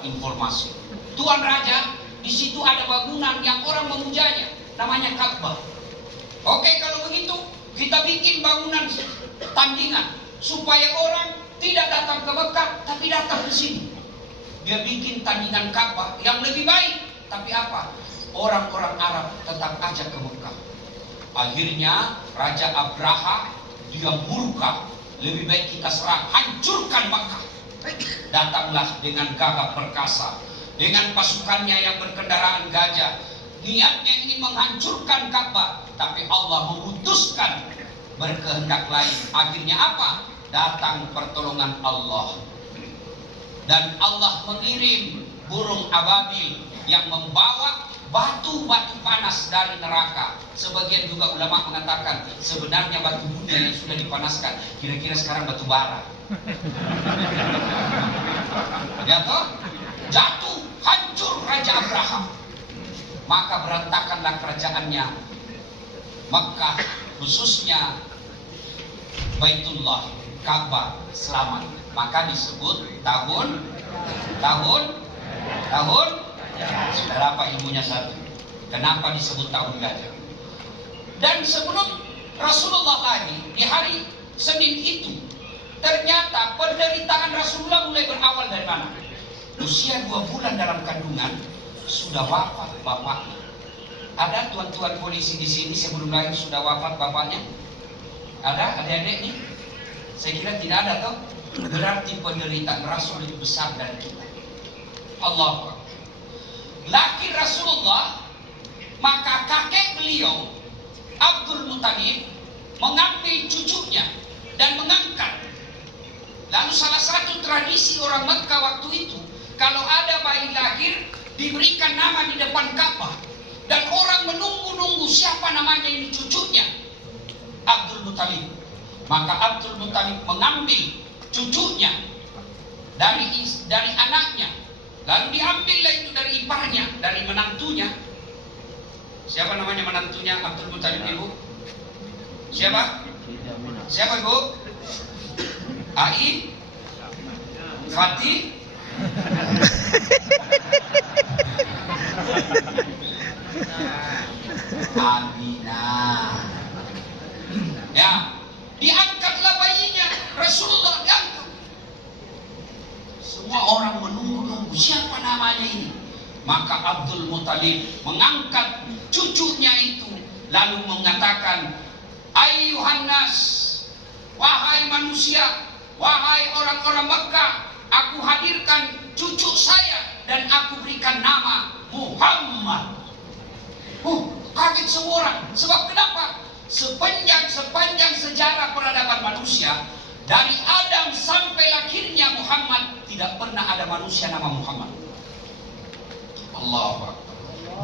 dapat informasi. Tuan Raja, di situ ada bangunan yang orang memujanya, namanya Ka'bah. Oke, kalau begitu kita bikin bangunan tandingan supaya orang tidak datang ke Mekah tapi datang ke sini. Dia bikin tandingan Ka'bah yang lebih baik, tapi apa? Orang-orang Arab tetap ajak ke Mekah. Akhirnya Raja Abraha dia murka, lebih baik kita serang, hancurkan Mekah. Datanglah dengan gagah perkasa, dengan pasukannya yang berkendaraan gajah. Niatnya ingin menghancurkan Ka'bah, tapi Allah memutuskan berkehendak lain. Akhirnya apa? Datang pertolongan Allah. Dan Allah mengirim burung ababil yang membawa batu-batu panas dari neraka. Sebagian juga ulama mengatakan sebenarnya batu Buddha yang sudah dipanaskan, kira-kira sekarang batu bara. Jatuh, hancur Raja Abraham. Maka berantakanlah kerajaannya. Mekah, khususnya Baitullah, Ka'bah selamat. Maka disebut tahun saudara apa ilmunya satu. Kenapa disebut tahun gajah? Dan sebelum Rasulullah lahir di hari Senin itu, ternyata penderitaan Rasulullah mulai berawal dari mana? Usia 2 bulan dalam kandungan sudah wafat bapaknya. Ada tuan-tuan polisi di sini sebelum lahir sudah wafat bapaknya? Ada adik-adik nih? Saya kira tidak ada toh. Berarti penderitaan Rasul itu besar dari kita. Allah. Lahir Rasulullah, maka kakek beliau Abdul Muttalib mengambil cucunya dan mengangkat. Lalu salah satu tradisi orang Mekah waktu itu, kalau ada bayi lahir diberikan nama di depan Ka'bah dan orang menunggu-nunggu siapa namanya ini cucunya, Abdul Muttalib. Maka Abdul Muttalib mengambil cucunya dari anaknya, lalu diambillah itu dari iparnya, dari menantunya. Siapa namanya menantunya Abdul Muttalib, ibu? Siapa? Siapa, ibu? Ai? Fatih? Aminah. Ya, diangkatlah bayinya, Rasulullah diangkat. Semua orang menunggu-nunggu siapa namanya ini. Maka Abdul Muttalib mengangkat cucunya itu, lalu mengatakan, Ayyuhan nas, wahai manusia, wahai orang-orang Mekah, aku hadirkan cucu saya dan aku berikan nama Muhammad. Kaget semua orang. Sebab kenapa? Sepanjang sejarah peradaban manusia, dari Adam sampai lahirnya Muhammad, tidak pernah ada manusia nama Muhammad. Allahu Akbar.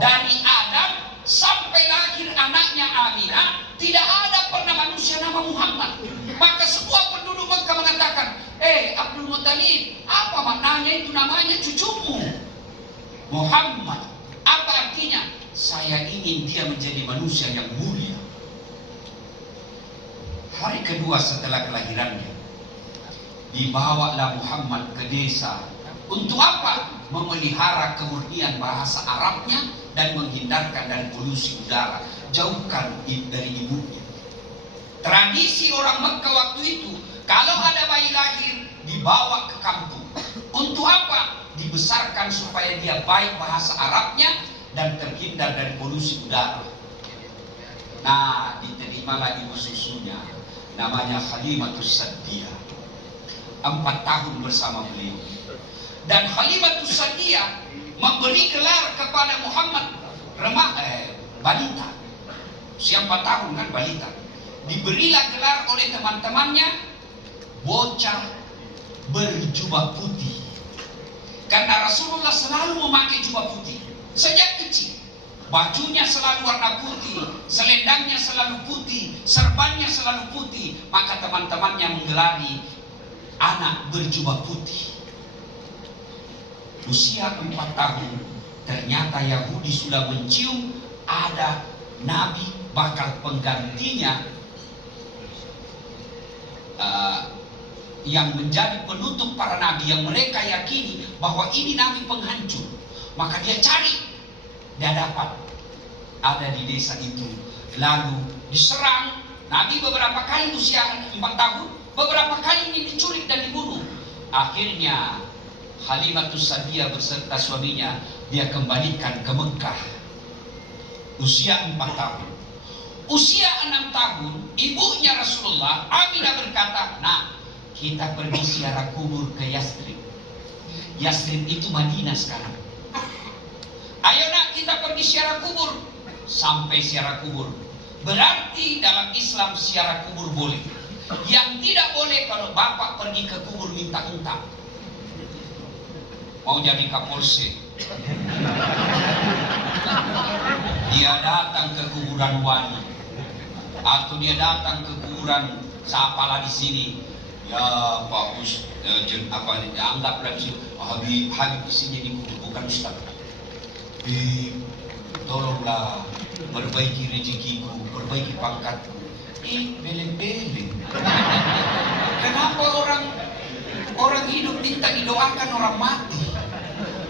Dari Adam sampai lahir anaknya Aminah, tidak ada pernah manusia nama Muhammad. Maka semua penduduk Mekah mengatakan, Abdul Muttalib, apa maknanya itu namanya cucumu? Muhammad. Apa artinya? Saya ingin dia menjadi manusia yang mulia. Hari kedua setelah kelahirannya, dibawalah Muhammad ke desa. Untuk apa? Memelihara kemurnian bahasa Arabnya dan menghindarkan dari polusi udara. Jauhkan dari ibunya. Tradisi orang Mekah waktu itu, kalau ada bayi lahir, dibawa ke kampung. Untuk apa? Dibesarkan supaya dia baik bahasa Arabnya dan terhindar dari polusi udara. Nah, diterimalah ibu susunya, namanya Halimatus Sa'diyah. 4 tahun bersama beliau. Dan Halimatus Sa'diyah memberi gelar kepada Muhammad balita. Usia 4 tahun kan balita. Diberilah gelar oleh teman-temannya bocah berjubah putih. Karena Rasulullah selalu memakai jubah putih sejak kecil. Bajunya selalu warna putih, selendangnya selalu putih, serbannya selalu putih. Maka teman-temannya menggelari anak berjubah putih. Usia 4 tahun, ternyata Yahudi sudah mencium ada nabi bakal penggantinya yang menjadi penutup para nabi, yang mereka yakini bahwa ini nabi penghancur, maka dia cari, dia dapat ada di desa itu. Lalu diserang nabi beberapa kali, usia 4 tahun, beberapa kali ini diculik dan dibunuh. Akhirnya Halimatus Sa'diyah beserta suaminya dia kembalikan ke Mekah usia 4 tahun. Usia 6 tahun ibunya Rasulullah, Aminah, berkata, "Nah, kita pergi ziarah kubur ke Yathrib." Yathrib itu Madinah sekarang. "Ayo nak, kita pergi ziarah kubur." Sampai ziarah kubur. Berarti dalam Islam ziarah kubur boleh. Yang tidak boleh kalau bapak pergi ke kubur minta-minta. Mau jadi Kapolsek, dia datang ke kuburan Wani, atau dia datang ke kuburan siapalah di sini, ya Pak anggaplah Habib di sini di kubur, bukan Ustaz. Tolonglah perbaiki rezekiku, perbaiki pangkatku. Beleng-beleng. Kenapa orang hidup minta didoakan orang mati?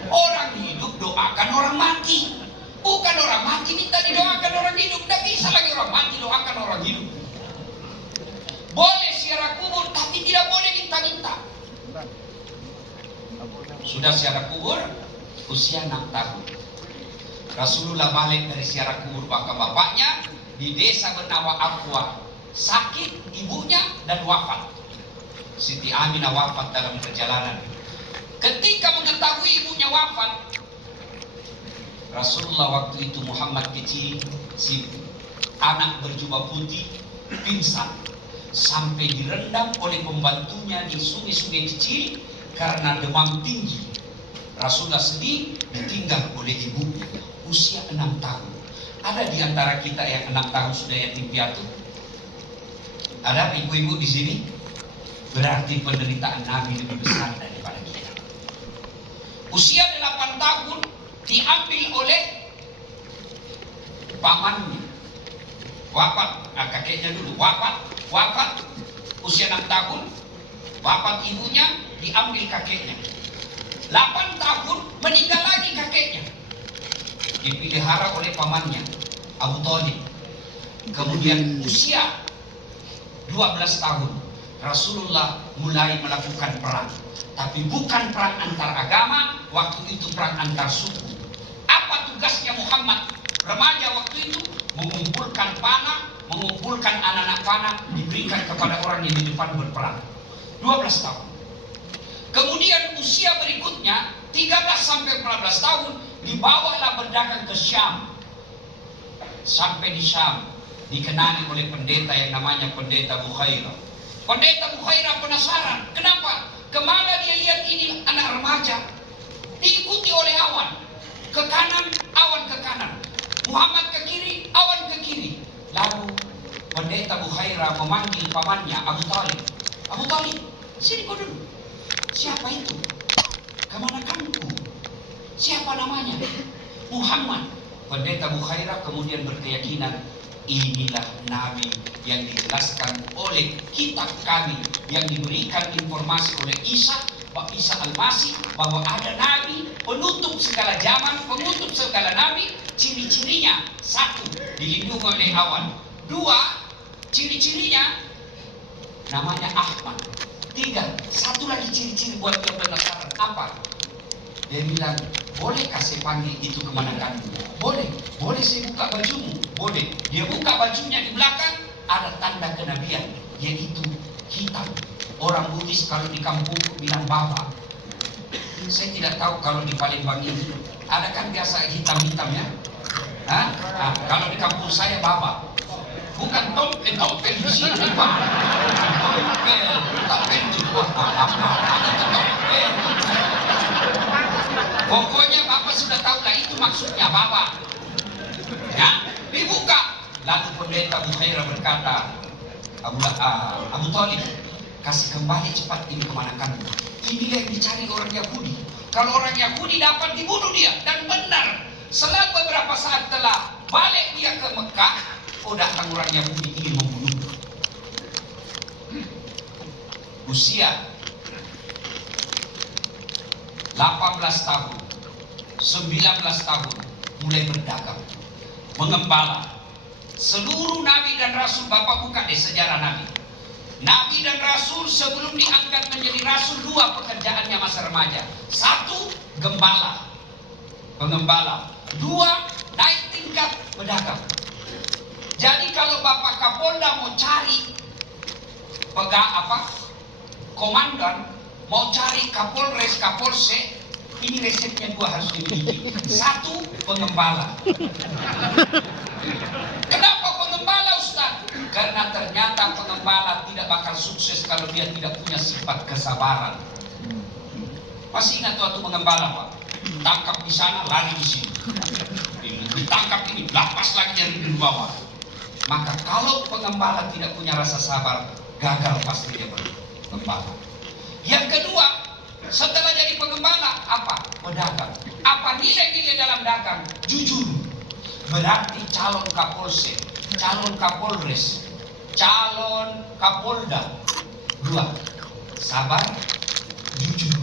Orang hidup doakan orang mati, bukan orang mati minta didoakan orang hidup. Tidak bisa lagi orang mati doakan orang hidup. Boleh ziarah kubur, tapi tidak boleh minta-minta. Sudah ziarah kubur usia 6 tahun. Rasulullah balik dari ziarah kubur bapaknya di desa bernama Aqwa. Sakit ibunya dan wafat. Siti Aminah wafat dalam perjalanan. Ketika mengetahui ibunya wafat, Rasulullah waktu itu Muhammad kecil, si anak berjubah putih, pingsan sampai direndam oleh pembantunya di sungai-sungai kecil karena demam tinggi. Rasulullah sedih, ditinggal oleh ibunya usia 6 tahun. Ada di antara kita yang 6 tahun sudah yatim piatu? Ada ibu-ibu di sini? Berarti penderitaan Nabi lebih besar daripada kita. Usia 8 tahun diambil oleh pamannya. Wafat, kakeknya dulu wafat usia 6 tahun. Wafat ibunya, diambil kakeknya. 8 tahun meninggal lagi kakeknya. Dipelihara oleh pamannya Abu Thalib. Kemudian usia 12 tahun Rasulullah mulai melakukan perang, tapi bukan perang antar agama, waktu itu perang antar suku. Apa tugasnya Muhammad remaja waktu itu? Mengumpulkan panah, mengumpulkan anak-anak panah, diberikan kepada orang yang di depan berperang. 12 tahun. Kemudian usia berikutnya 13 sampai 14 tahun dibawalah berdagang ke Syam. Sampai di Syam dikenali oleh pendeta yang namanya pendeta Bukhairah. Pendeta Bukhairah penasaran, kenapa? Kemana dia lihat ini anak remaja? Diikuti oleh awan. Ke kanan, awan ke kanan. Muhammad ke kiri, awan ke kiri. Lalu pendeta Bukhairah memanggil pamannya Abu Thalib. Abu Thalib, sini kau dulu. Siapa itu? Kemana kamu? Siapa namanya? Muhammad. Pendeta Bukhairah kemudian berkeyakinan, inilah Nabi yang dijelaskan oleh kitab kami, yang diberikan informasi oleh Isa Al-Masih, bahwa ada Nabi penutup segala zaman, penutup segala Nabi. Ciri-cirinya, 1, dilindungi oleh awan. 2, ciri-cirinya namanya Ahmad. 3, satu lagi ciri-ciri buat yang penasaran. Apa? Dia bilang, bolehkah saya panggil itu kemanakah? Boleh saya buka bajumu? Boleh. Dia buka bajunya, di belakang ada tanda kenabian, yaitu hitam. Orang Buddhis kalau di kampung bilang bapak. Saya tidak tahu kalau di Palembang ini ada kan biasa hitam-hitam ya? Kalau di kampung saya bapak. Bukan tompel di sini pak. Tompel itu tompel. Pokoknya bapak sudah tahu lah itu maksudnya bapak. Ya, dibuka. Lalu pendeta Bukhairah berkata, Abu Thalib, kasih kembali cepat ini kemanakanmu. Inilah yang dicari orang Yahudi. Kalau orang Yahudi dapat dibunuh dia. Dan benar, setelah beberapa saat telah balik dia ke Mekah, datang orang Yahudi ingin membunuh. usia 18 tahun, 19 tahun mulai berdagang, mengembala. Seluruh nabi dan rasul, Bapak buka deh sejarah nabi. Nabi dan rasul sebelum diangkat menjadi rasul, dua pekerjaannya masa remaja. Satu, gembala, pengembala. Dua, naik tingkat pedagang. Jadi kalau Bapak Kapolda mau cari komandan, mau cari Kapolres, Kapolsek, ini resepnya dua harus dimiliki. Satu, pengembala. Kenapa pengembala, Ustaz? Karena ternyata pengembala tidak bakal sukses kalau dia tidak punya sifat kesabaran. Masih ingat waktu pengembala, Pak? Tangkap di sana, lari di sini. Ditangkap ini, lapas lagi dari di bawah. Maka kalau pengembala tidak punya rasa sabar, gagal pasti dia bergembala. Yang kedua, setelah jadi pengembala, apa? Pedagang. Apa nilai-nilai dalam dagang? Jujur. Berarti calon Kapolsek, calon Kapolres, calon Kapolda. Dua, sabar, jujur.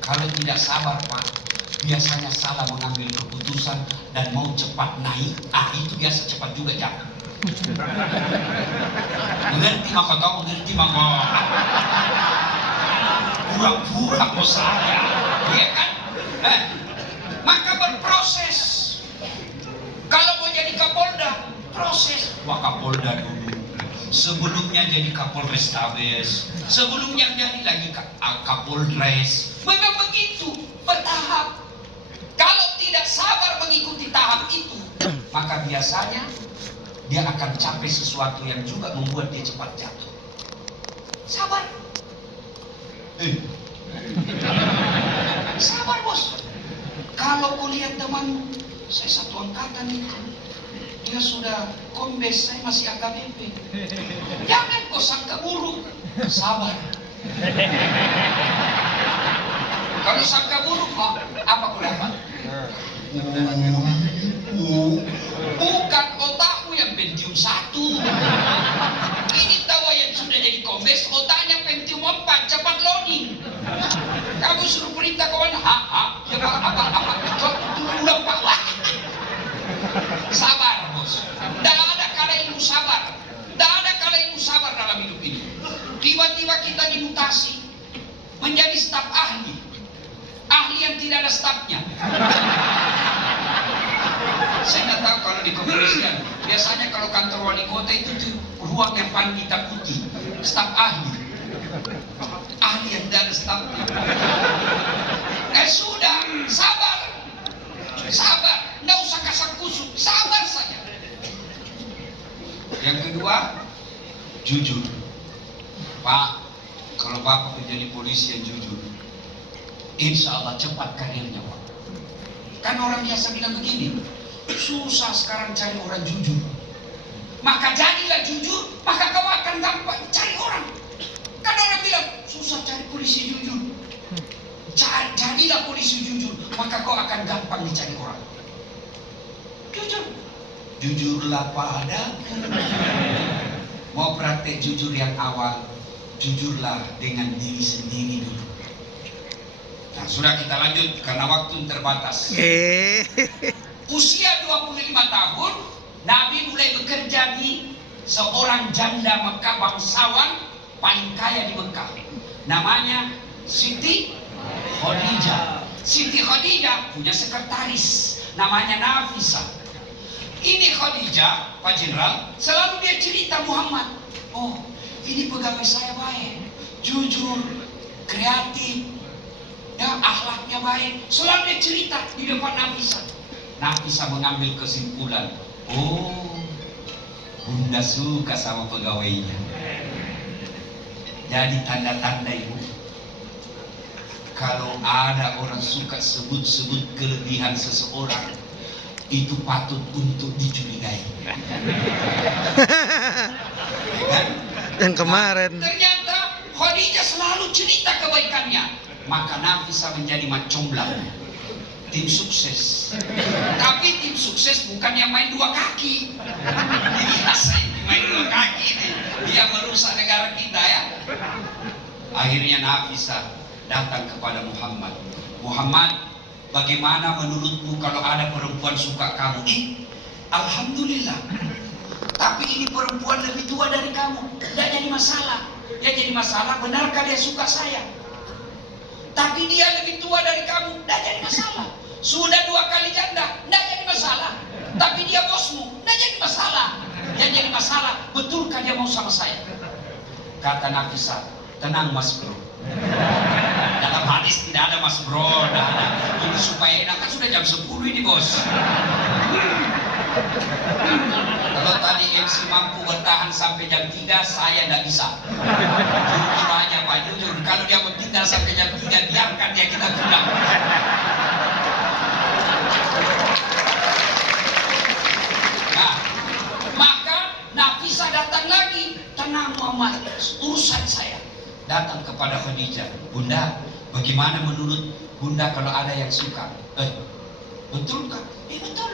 Kalau tidak sabar, Pak, biasanya salah mengambil keputusan dan mau cepat naik. Itu biasa cepat juga jangan. Mengerti maka kau mengerti maka pura-pura kau saya, ya kan? Maka berproses. Kalau mau jadi Kapolda, proses. Wah, Kapolda dulu. Sebelumnya jadi Kapolres Tabes. Sebelumnya jadi lagi Kapolres. Memang begitu, bertahap. Kalau tidak sabar mengikuti tahap itu, maka biasanya dia akan capai sesuatu yang juga membuat dia cepat jatuh. Sabar. Sabar, bos. Kalau kau lihat teman saya satu angkatan itu, dia sudah kombes, saya masih AKBP. Jangan kau sangka buruk. Sabar. Kalau sangka buruk, apa kau dapat? Bukan otakmu yang Pentium 1. Ini tawa yang sudah jadi kombes, otaknya Pentium 4, cepat loading. Kamu suruh perintah kawan, cepat apa, udah Pak. Sabar, bos. Tidak ada kala ilmu sabar. Tidak ada kala ilmu sabar dalam hidup ini. Tiba-tiba kita dimutasi menjadi staf ahli. Ahli yang tidak ada stafnya. Saya nggak tahu kalau di kepolisian. Biasanya kalau kantor wali kota itu tuh ruang yang paling ditakuti. Staf ahli. Ahli yang tidak ada stafnya. Sudah, sabar. Sabar. Nggak usah kasar kusuk. Sabar saja. Yang kedua, jujur. Pak, kalau Bapak menjadi polisi yang jujur, insya Allah cepat karirnya, Pak. Kan orang biasa bilang begini, susah sekarang cari orang jujur. Maka jadilah jujur, maka kau akan gampang cari orang. Kan orang bilang, susah cari polisi jujur. Jadilah polisi jujur, maka kau akan gampang dicari orang. Jujur. Jujurlah padaku. Mau praktek jujur yang awal, jujurlah dengan diri sendiri dulu. Nah, sudah kita lanjut karena waktu terbatas. Usia 25 tahun, Nabi mulai bekerja di seorang janda Mekah, bangsawan paling kaya di Mekah. Namanya Siti Khadijah. Siti Khadijah punya sekretaris namanya Nafisah. Ini Khadijah, Pak Jenderal, selalu dia cerita Muhammad. Oh, ini pegawai saya baik, jujur, kreatif, ya, akhlaknya baik. Selalu dia cerita di depan Nafisah. Nafisah mengambil kesimpulan, oh, Bunda suka sama pegawainya. Jadi tanda-tanda ibu, kalau ada orang suka sebut-sebut kelebihan seseorang, itu patut untuk dicurigai. Kan? Yang kemarin. Ternyata Khadijah selalu cerita kebaikannya. Maka Nafisah menjadi macomblang. Tim sukses. Tapi tim sukses bukan yang main dua kaki. Ini biasa main dua kaki ini. Dia merusak negara kita ya. Akhirnya Nafisah datang kepada Muhammad. Muhammad, bagaimana menurutmu kalau ada perempuan suka kamu? Alhamdulillah. Tapi ini perempuan lebih tua dari kamu, tidak jadi masalah. Yang jadi masalah, benarkah dia suka saya? Tapi dia lebih tua dari kamu, tidak jadi masalah. Sudah 2 kali janda, tidak jadi masalah. Tapi dia bosmu, tidak jadi masalah. Yang jadi masalah, betulkah dia mau sama saya? Kata Nafisah, tenang mas bro. Dalam hadis tidak ada mas bro, tidak ada. Ini supaya enak, kan sudah jam 10 ini bos. Kalau tadi MC mampu bertahan sampai jam 3, saya tidak bisa. Jujur aja Pak, jujur. Kalau dia mau tinggal sampai jam 3, biarkan dia, kita pulang. Nah, maka Nafisah datang lagi. Tenang Muhammad, urusan saya. Datang kepada Khadijah. Bunda, bagaimana menurut Bunda kalau ada yang suka? Betulkah? Betul.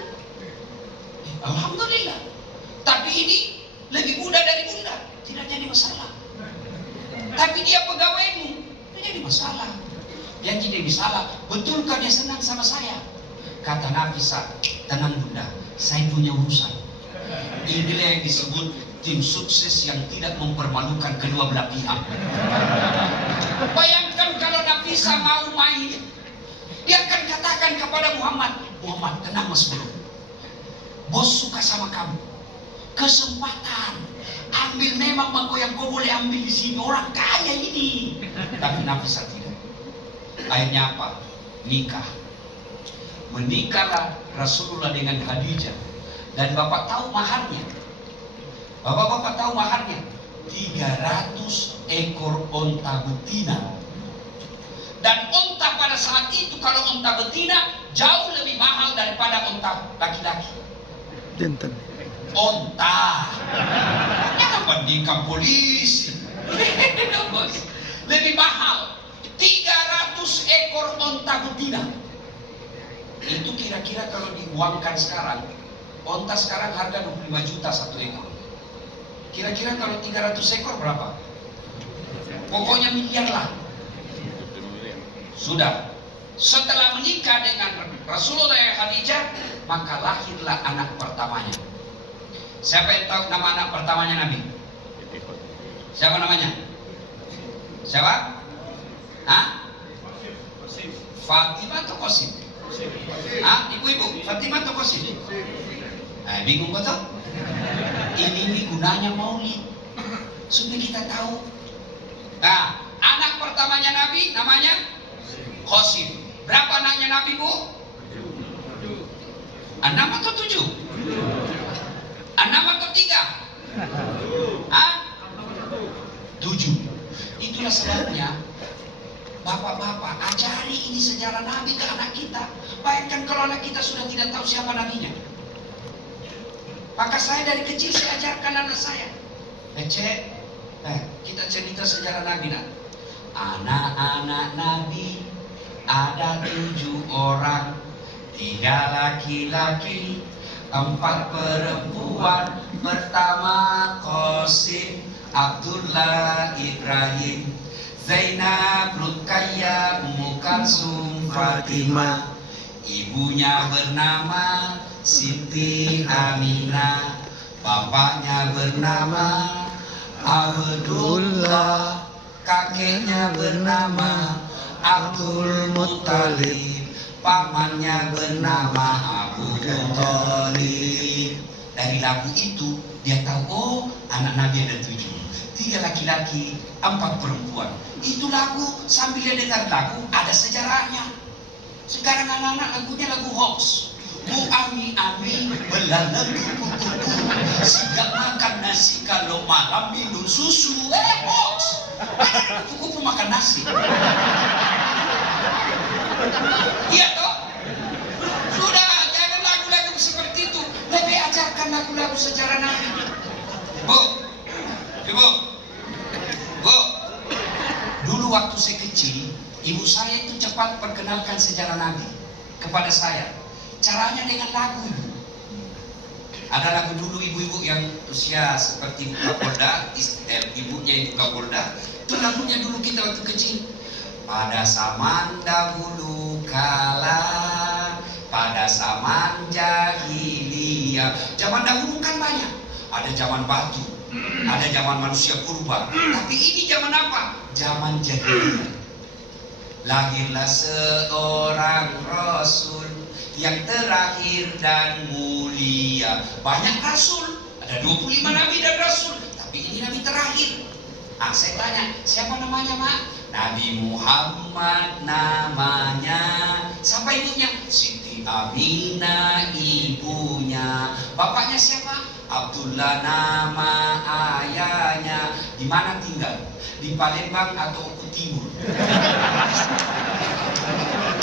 Alhamdulillah. Tapi ini lebih muda dari Bunda, tidak jadi masalah. Tapi dia pegawaimu, tidak jadi masalah. Yang jadi masalah, betulkah dia senang sama saya? Kata Nafisah, tenang Bunda, saya punya urusan. Inilah yang disebut tim sukses yang tidak mempermalukan kedua belah pihak. Bayangkan kalau Nafisah mau main, dia akan katakan kepada Muhammad, Muhammad tenang mas bro, bos suka sama kamu, kesempatan ambil, memang bangko yang kau boleh ambil di sini, orang kaya ini. Tapi Nafisah tidak. Akhirnya apa? Nikah. Menikahlah Rasulullah dengan Khadijah. Dan bapak tahu maharnya. Bapak-bapak tahu maharnya 300 ekor onta betina. Dan onta pada saat itu, kalau onta betina jauh lebih mahal daripada onta laki-laki. Jantan. Onta. Jangan bandingkan polisi. Lebih mahal 300 ekor onta betina. Itu kira-kira kalau diuangkan sekarang, onta sekarang harga 25 juta satu ekor. Kira-kira kalau 300 ekor berapa? Pokoknya miliar lah. Sudah. Setelah menikah dengan Rasulullah yang Khadijah, maka lahirlah anak pertamanya. Siapa yang tahu nama anak pertamanya Nabi? Siapa namanya? Siapa? Hah? Fatimah atau Qasim? Hah? Ibu-ibu, Fatimah atau Qasim? Bingung kok toh? Ini gunanya maulid, supaya kita tahu. Nah, anak pertamanya Nabi namanya Qasim. Berapa anaknya Nabi, Bu? 6 atau 7? 6 atau 3? Hah? 7. Itulah sebabnya bapak-bapak ajari ini sejarah Nabi ke anak kita. Bayangkan kalau anak kita sudah tidak tahu siapa nabinya. Maka saya dari kecil saya ajarkan anak saya. Kita cerita sejarah Nabi nak. Anak-anak Nabi ada 7 orang, 3 laki-laki, 4 perempuan. Pertama Qasim, Abdullah, Ibrahim, Zainab, Ruqayyah, Ummu Kalsum, Fatimah. Ibunya bernama Siti Aminah, bapaknya bernama Abdullah, kakeknya bernama Abdul Muttalib, pamannya bernama Abu Thalib. Dari lagu itu dia tahu, oh anak Nabi ada 7, 3 laki-laki, 4 perempuan. Itu lagu, sambil dia dengar lagu ada sejarahnya. Sekarang anak-anak lagunya lagu hoax. Bu Ami Ami belalegu kuku, siang makan nasi, kalau malam minum susu. Hoax. Ada kuku-kuku makan nasi. Iya toh? Sudah, jangan lagu-lagu seperti itu. Lebih ajarkan lagu-lagu sejarah Nabi. Bu, Ibu, Bu. Dulu waktu saya kecil, ibu saya itu cepat perkenalkan sejarah Nabi kepada saya. Caranya dengan lagu, Ibu. Ada lagu dulu ibu-ibu yang usia seperti Kapolda, ibunya ibu Kapolda. Itu lagunya dulu kita waktu kecil. Pada zaman dahulu kala, pada zaman jahiliyah. Zaman dahulu kan banyak. Ada zaman batu, ada zaman manusia purba. Tapi ini zaman apa? Zaman jahiliyah. Lahirlah seorang Rasul yang terakhir dan mulia. Banyak Rasul, ada 25 Nabi dan Rasul, tapi ini Nabi terakhir. Nah, saya tanya, siapa namanya, Mak? Nabi Muhammad namanya. Siapa ibunya? Siti Aminah ibunya. Bapaknya siapa? Abdullah nama ayahnya. Di mana tinggal? Di Palembang atau Oku Timur?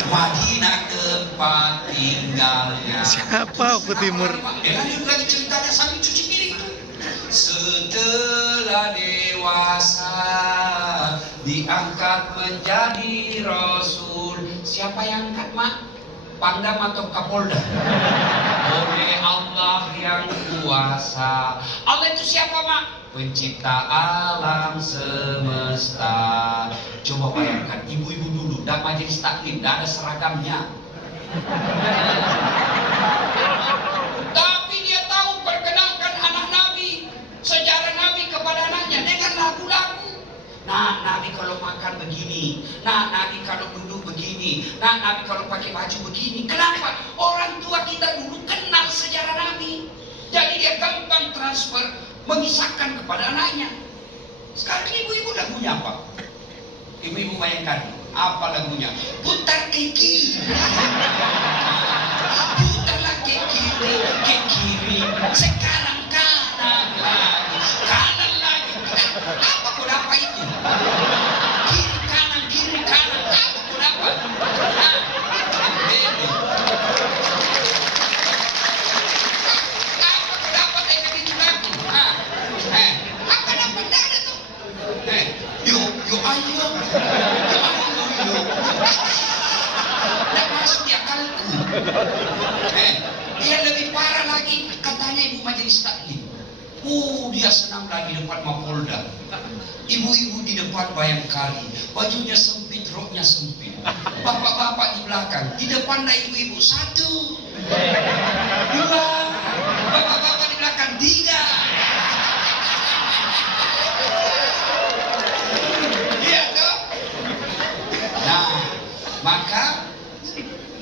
Madinah tempat tinggalnya. Siapa Oku Timur? Lanjut lagi ceritanya sambil cuci piring. Setelah dewasa diangkat menjadi Rasul. Siapa yang angkat, Mak? Pangdam atau Kapolda? Oleh Allah yang kuasa. Allah itu siapa, Mak? Pencipta alam semesta. Coba bayangkan, ibu-ibu dulu, dan majelis taklim, tidak ada seragamnya. Tapi dia tahu perkenalkan anak Nabi, sejarah Nabi kepada anaknya dengan lagu-lagu. Nah, Nabi kalau makan begini. Nah, Nabi kalau duduk begini. Nah, Nabi kalau pakai baju begini. Kenapa? Orang tua kita dulu kenal sejarah Nabi. Jadi dia gampang transfer, mengisahkan kepada anaknya. Sekarang ibu-ibu lagunya apa? Ibu-ibu bayangkan, apa lagunya? Putar ke kiri. Putarlah ke kiri. Sekarang kanan lagi. Kanan lagi. Apa pun apa itu? Kiri kanan. Apa pun apa? Apa pun apa dengan itu lagu? Apa dapat ada tuh? Yo ayo. Tidak masuk di akalku. Dia lebih parah lagi, katanya ibu majelis taklim. Dia senang lagi depan Mapolda. Ibu-ibu di depan Bayangkari, bajunya sempit, roknya sempit. Bapak-bapak di belakang, di depan ada ibu-ibu 1, 2, bapak-bapak di belakang 3. Iya toh? Nah, maka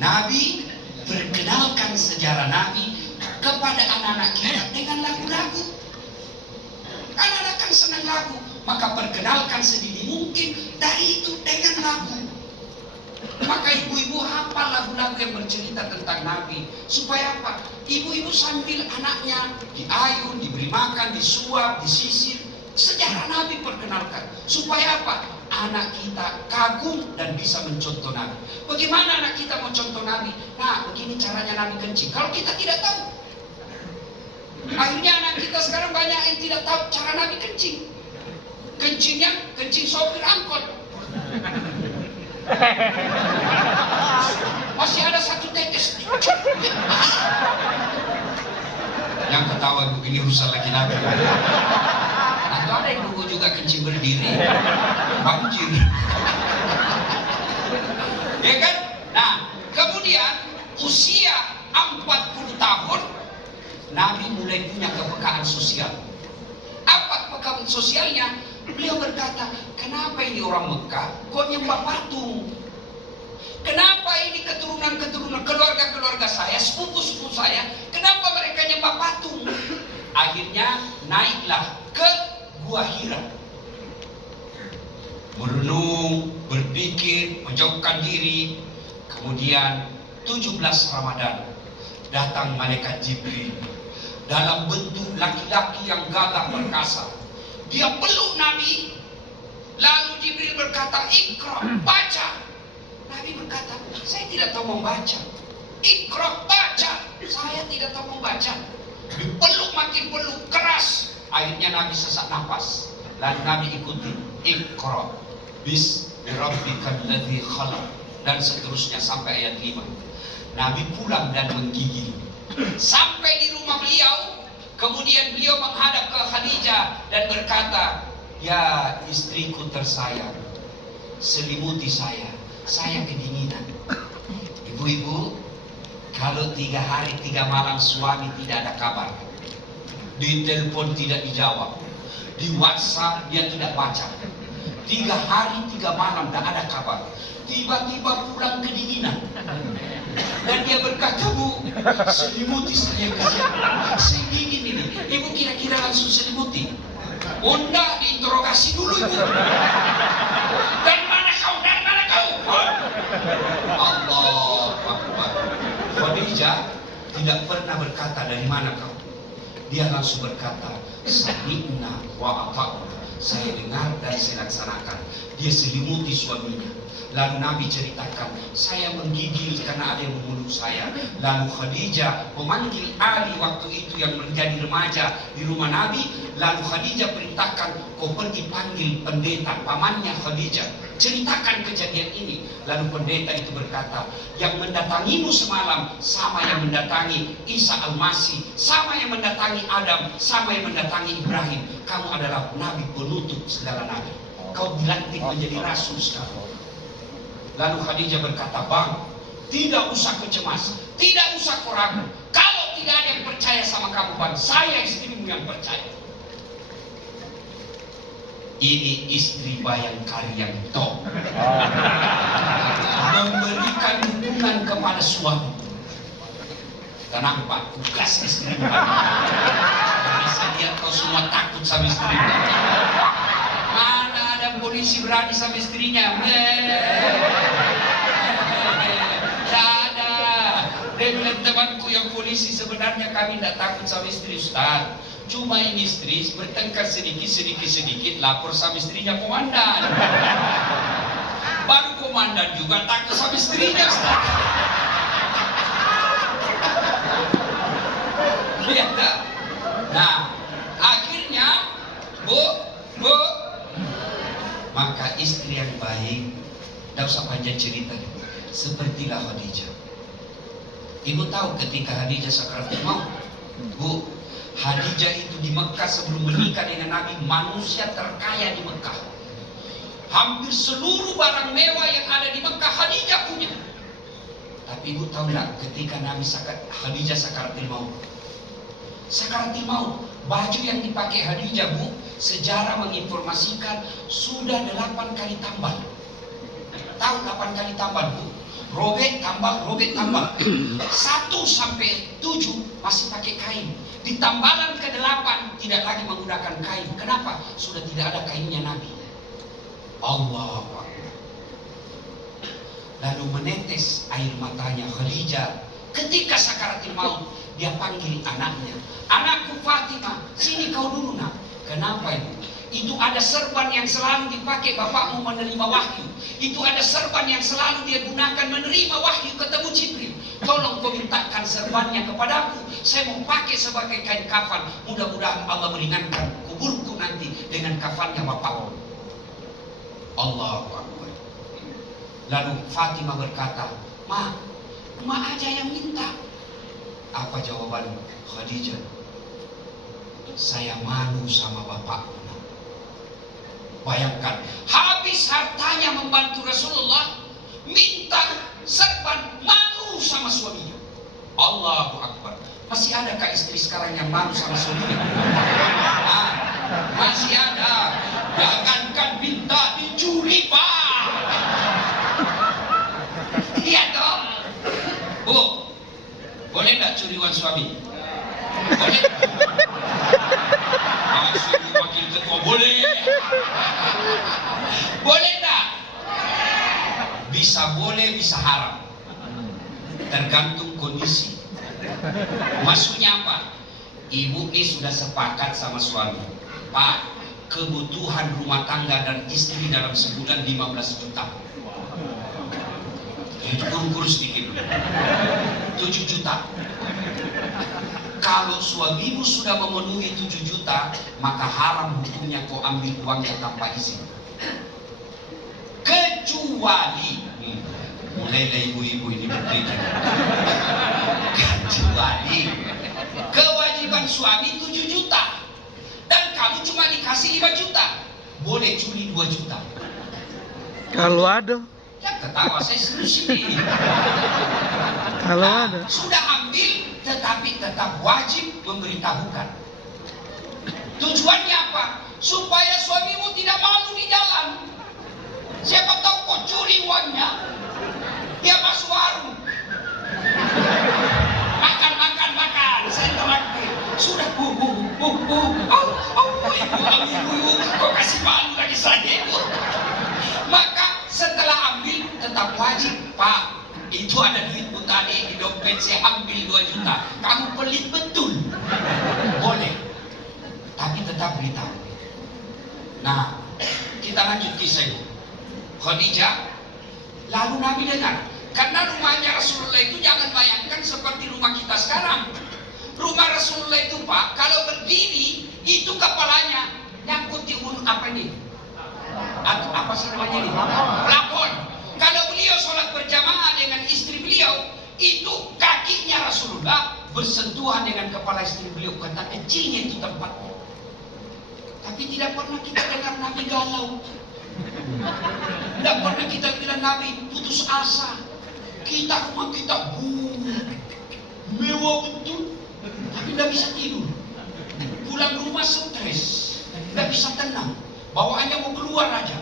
Nabi perkenalkan sejarah Nabi kepada anak-anak kita dengan lagu-lagu. Anak-anak kan senang lagu, maka perkenalkan sedini mungkin dari itu dengan lagu. Maka ibu-ibu hafal lagu-lagu yang bercerita tentang Nabi. Supaya apa? Ibu-ibu sambil anaknya diayun, diberi makan, disuap, disisir. Sejarah Nabi perkenalkan. Supaya apa? Anak kita kagum dan bisa mencontoh Nabi. Bagaimana anak kita mau contoh Nabi? Nah, begini caranya Nabi kencing. Kalau kita tidak tahu, akhirnya anak kita sekarang banyak yang tidak tahu cara Nabi kencing. Kencingnya kencing sopir angkot. Masih ada 1 tetes. Yang ketawa begini rusak lagi Nabi. Atau ada yang nunggu juga kencing berdiri. Banjir. Ya kan? Nah, kemudian usia 40 tahun Nabi mulai punya kepekaan sosial. Apa kepekaan sosialnya? Beliau berkata, kenapa ini orang Mekah kok nyembah patung? Kenapa ini keturunan-keturunan keluarga-keluarga saya, sepupu-sepupu saya, kenapa mereka nyembah patung? Akhirnya naiklah ke Gua Hira. Merenung, berpikir, menjauhkan diri. Kemudian 17 Ramadan datang malaikat Jibril dalam bentuk laki-laki yang gagah perkasa. Dia peluk Nabi. Lalu Jibril berkata, "Iqra, baca." Nabi berkata, "Saya tidak tahu membaca." "Iqra, baca." "Saya tidak tahu membaca." Dipeluk makin peluk keras. Akhirnya Nabi sesak nafas. Lalu Nabi ikuti, "Iqra bismi rabbikal ladzi khalaq." Dan seterusnya sampai ayat 5. Nabi pulang dan menggigil. Sampai di rumah beliau, Kemudian beliau menghadap ke Khadijah dan berkata, "Ya istriku tersayang, selimuti saya kedinginan." Ibu-ibu, kalau 3 hari 3 malam suami tidak ada kabar, di telepon tidak dijawab, di WhatsApp dia tidak baca, 3 hari 3 malam tidak ada kabar, tiba-tiba pulang kedinginan, dan dia berkata, "Bu, selimuti saya kasihan, saya dingin ini." Ibu kira-kira langsung selimuti? Oh enggak, diinterogasi dulu ibu. Dari mana kau? Dari mana kau? Allah Akbar. Khadijah tidak pernah berkata dari mana kau. Dia langsung berkata, "Sami'na wa ata'na." Saya dengar dan saya laksanakan. Dia selimuti suaminya. Lalu Nabi ceritakan, "Saya menggigil karena ada yang membunuh saya." Lalu Khadijah memanggil Ali waktu itu yang menjadi remaja di rumah Nabi. Lalu Khadijah perintahkan, "Kau pergi panggil pendeta pamannya Khadijah, ceritakan kejadian ini." Lalu pendeta itu berkata, "Yang mendatangimu semalam sama yang mendatangi Isa Al-Masih, sama yang mendatangi Adam, sama yang mendatangi Ibrahim. Kamu adalah nabi penutup segala nabi. Kau dilantik menjadi rasul sekarang." Lalu Khadijah berkata, "Bang, tidak usah kecemas, tidak usah kau ragu. Kalau tidak ada yang percaya sama kamu, bang, saya istrimu yang percaya." Ini istri bayangkari yang top, memberikan dukungan kepada suami. Kenapa? Tugas istri. Karena saya lihat kau semua takut sama istri. Mana ada polisi berani sama istrinya? Tidak ada. Dia bilang, "Temanku yang polisi, sebenarnya kami tidak takut sama istri, Ustaz. Cuma ini istri bertengkar sedikit lapor sama istrinya komandan. Baru komandan juga takut sama istrinya, Ustaz." Lihat tak? Nah, akhirnya Bu, maka istri yang baik, tidak usah panjang cerita, sepertilah Khadijah. Ibu tahu ketika Khadijah sakaratul maut, Bu, Khadijah itu di Mekah sebelum menikah dengan Nabi, manusia terkaya di Mekah. Hampir seluruh barang mewah yang ada di Mekah Khadijah punya. Tapi ibu tahu nggak, ketika Khadijah sakaratul maut, baju yang dipakai Khadijah, Bu, sejarah menginformasikan sudah 8 kali tambal. Tahu 8 kali tambal, Bu? Robek tambal. 1 sampai 7 masih pakai kain. Di tambalan ke-8 tidak lagi menggunakan kain. Kenapa? Sudah tidak ada kainnya Nabi. Allah Akbar. Lalu menetes air matanya Khadijah ketika sakaratul maut. Dia panggil anaknya, "Anakku Fatimah, sini kau dulu nak." "Kenapa ibu?" "Itu ada serban yang selalu dipakai bapakmu menerima wahyu. Itu ada serban yang selalu dia gunakan menerima wahyu ketemu Jibril. Tolong kau mintakan serbannya kepadaku. Saya mau pakai sebagai kain kafan. Mudah-mudahan Allah meringankan kuburku nanti dengan kafannya bapakmu." Allahu Akbar. Lalu Fatimah berkata, Ma aja yang minta." Apa jawaban Khadijah? "Saya malu sama bapakku." Bayangkan, habis hartanya membantu Rasulullah, minta serban, malu sama suaminya. Allahu Akbar. Masih adakah istri sekarang yang malu sama suaminya? Masih ada. Jangankan minta, dicuri, Pak. Iya dong. Bu, boleh nggak curi uang suami? Boleh? Masih wakil ketua, boleh? Boleh nggak? Bisa boleh, bisa haram. Tergantung kondisi. Maksudnya apa? Ibu ini sudah sepakat sama suami, Pak, kebutuhan rumah tangga dan istri dalam sebulan 15 juta. Itu kurus dikit, 7 juta. Kalau suamimu sudah memenuhi 7 juta, maka haram hukumnya kau ambil uangnya tanpa izin. Kecuali, mulailah ibu-ibu ini berpikir, kecuali kewajiban Utang suami 7 juta. Dan kamu cuma dikasih 5 juta. Boleh curi 2 juta. Kalau ada. Ya ketawa, saya serius ini. Kalau ada. Sudah ambil, tetapi tetap wajib memberitahukan. Tujuannya apa? Supaya suamimu tidak malu di jalan. Siapa tahu kok curi uangnya. Dia masuk warung. Makan. Saya terakhir. Sudah ibu, kok kasih malu lagi saja ibu. Maka setelah ambil tetap wajib, Pak, itu ada duitmu tadi di dompet, saya ambil 2 juta. Kamu pelit betul. Boleh, tapi tetap beritahu. Nah, kita lanjut kisah itu. Khadijah, lalu Nabi dengar, karena rumahnya Rasulullah itu jangan bayangkan seperti rumah kita sekarang. Rumah Rasulullah itu, Pak, kalau berdiri itu kepalanya nyangkut di apa ini? Apa sih namanya ini? Plafon. Kalau beliau sholat berjamaah dengan istri beliau, itu kakinya Rasulullah bersentuhan dengan kepala istri beliau, kata kecilnya itu tempatnya. Tapi tidak pernah kita dengar Nabi galau. Tidak pernah kita bilang Nabi putus asa. Rumah kita mewah betul, tapi tidak bisa tidur. Pulang rumah stres, tidak bisa tenang. Bawaannya mau keluar aja.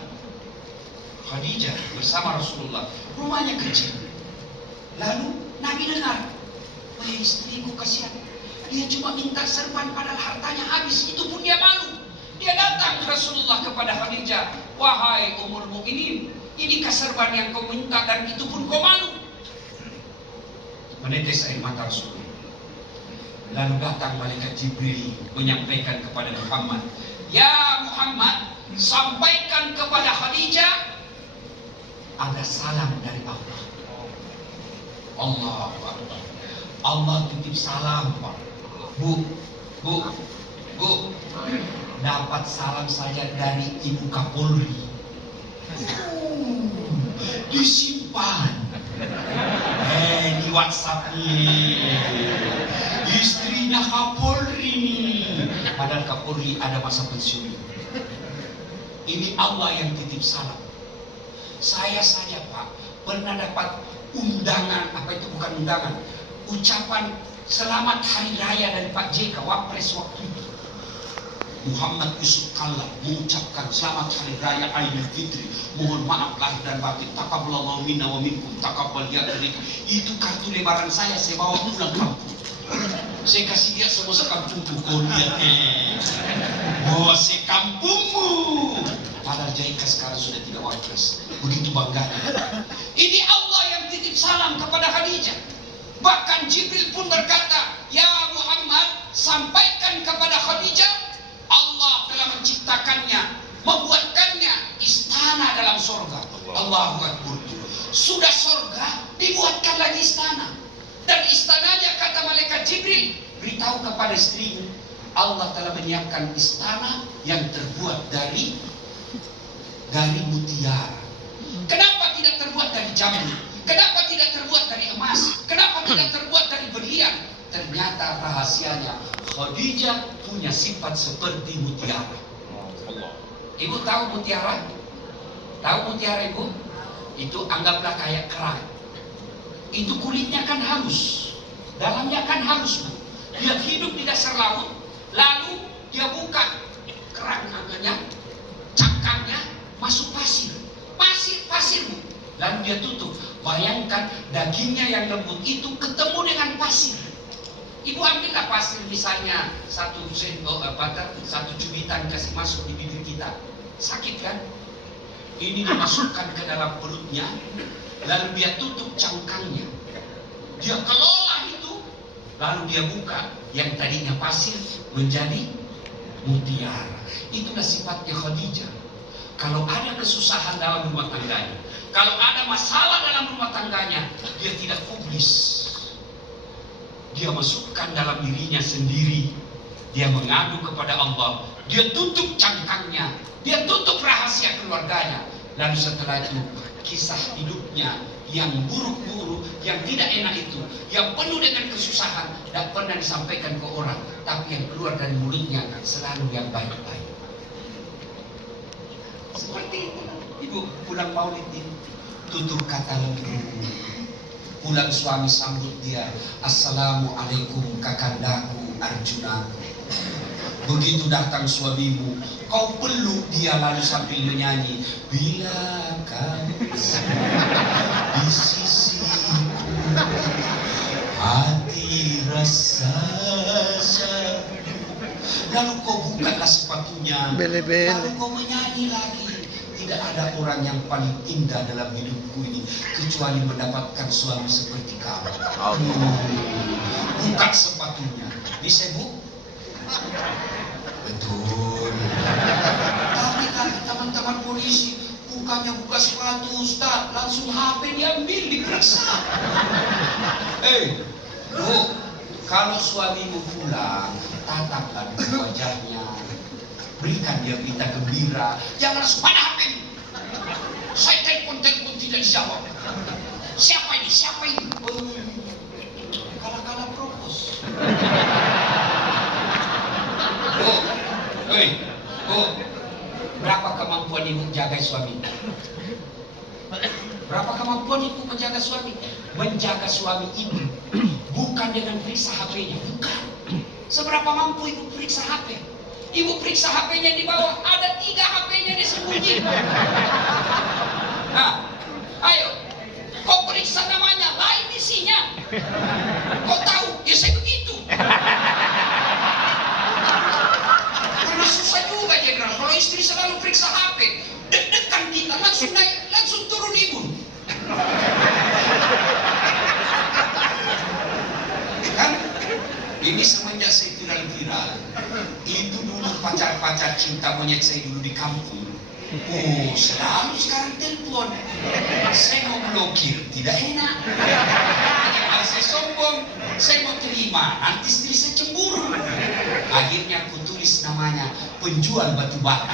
Khadijah bersama Rasulullah, rumahnya kecil. Lalu Nabi dengar, wah istriku kasihan, dia cuma minta serban padahal hartanya habis. Itu pun dia malu. Dia datang ke Rasulullah kepada Khadijah, wahai Ummul Mukminin, inikah serban yang kau minta dan itu pun kau malu? Menetes air mata Rasulullah. Lalu datang malaikat Jibril menyampaikan kepada Muhammad, ya Muhammad, sampaikan kepada Khadijah ada salam dari Allah. Allahu Akbar. Allah titip salam, Pak. Bu, dapat salam saja dari Ibu Kapolri. Disimpan. Di WhatsApp nih. Istrinya Kapolri. Padahal Kapolri ada masa pensiun. Ini Allah yang titip salam. Saya saja, Pak, pernah dapat undangan, ucapan selamat hari raya dari Pak JK, Wapres waktu itu. Muhammad Yusuf Kalla mengucapkan selamat hari raya Idul Fitri, mohon maaf lahir dan batin, taqabbalallahu minna wa minkum, taqabbal ya karim. Itu kartu lebaran saya bawa pulang kampung. Saya kasih dia semua sekampungku, kau lihat bahwa sekampungmu. Padahal JK sekarang sudah tidak Wapres. Begitu bangga. Ini Allah yang titip salam kepada Khadijah. Bahkan Jibril pun berkata, ya Muhammad, sampaikan kepada Khadijah, Allah telah menciptakannya, membuatkannya istana dalam sorga. Allahu Akbar. Sudah sorga, dibuatkan lagi istana. Dan istananya, kata malaikat Jibril, beritahu kepada istrimu, Allah telah menyiapkan istana yang terbuat dari mutiara. Kenapa tidak terbuat dari jamur? Kenapa tidak terbuat dari emas? Kenapa tidak terbuat dari berlian? Ternyata rahasianya, Khadijah punya sifat seperti mutiara. Ibu tahu mutiara? Tahu mutiara, Ibu? Itu anggaplah kayak kerang. Itu kulitnya kan halus, dalamnya kan halus, Bu. Dia hidup di dasar laut, lalu dia buka kerang angganya, cangkangnya, masuk pasir, Bu. Lalu dia tutup. Bayangkan dagingnya yang lembut itu ketemu dengan pasir. Ibu ambillah pasir misalnya satu cubitan kasih masuk di bibir kita, sakit kan? Ini dimasukkan ke dalam perutnya, lalu dia tutup cangkangnya, dia kelola itu, lalu dia buka yang tadinya pasir menjadi mutiara. Itulah sifatnya Khadijah. Kalau ada kesusahan dalam rumah tangganya, kalau ada masalah dalam rumah tangganya, dia tidak publis. Dia masukkan dalam dirinya sendiri. Dia mengadu kepada Allah. Dia tutup cangkangnya. Dia tutup rahasia keluarganya. Lalu setelah itu, kisah hidupnya yang buruk-buruk, yang tidak enak itu, yang penuh dengan kesusahan, tidak pernah disampaikan ke orang, tapi yang keluar dari mulutnya selalu yang baik-baik. Seperti itu. Ibu pulang maulid ini, tutur kata lembut. Pulang suami sambut dia, assalamualaikum kakandaku Arjuna. Begitu datang suamimu, kau peluk dia lalu sambil menyanyi, bila kau di sisiku, hati rasa syahdu. Lalu kau bukalah sepatunya, Bele-bele. lalu kau menyanyi lagi. Tidak ada orang yang paling indah dalam hidupku ini kecuali mendapatkan suami seperti kamu. Buka sepatunya, disebut. Betul. Tapi kali teman-teman polisi bukannya buka sepatu, Ustaz, langsung HP diambil, diperiksa. Bu, kalau suamimu pulang, tataplah di wajahnya, berikan dia berita gembira. Jangan langsung mana HP. Saya telepon tidak dijawab. Siapa ini? Siapa ini? Kala-kala propos. Bu, berapa kemampuan ibu menjaga suami? Berapa kemampuan ibu menjaga suami? Menjaga suami ibu bukan dengan periksa HP-nya, bukan. Seberapa mampu ibu periksa HP? Ibu periksa HP-nya di bawah, ada 3 HP-nya disembunyi. Nah, ayo, kau periksa namanya, lain isinya. Kau tahu, ya saya begitu. Karena susah juga Jenderal, kalau istri selalu periksa HP, deg-degan kita, langsung naik, langsung turun ibu. Kan? Ini semenjak saya viral-viral, itu dulu pacar-pacar cinta monyet saya dulu di kampung. Oh, selalu sekarang telepon. Saya mau blokir, tidak enak. Kalau saya sombong, saya mau terima, nanti istri saya cemburu. Akhirnya aku tulis namanya penjual batu bata.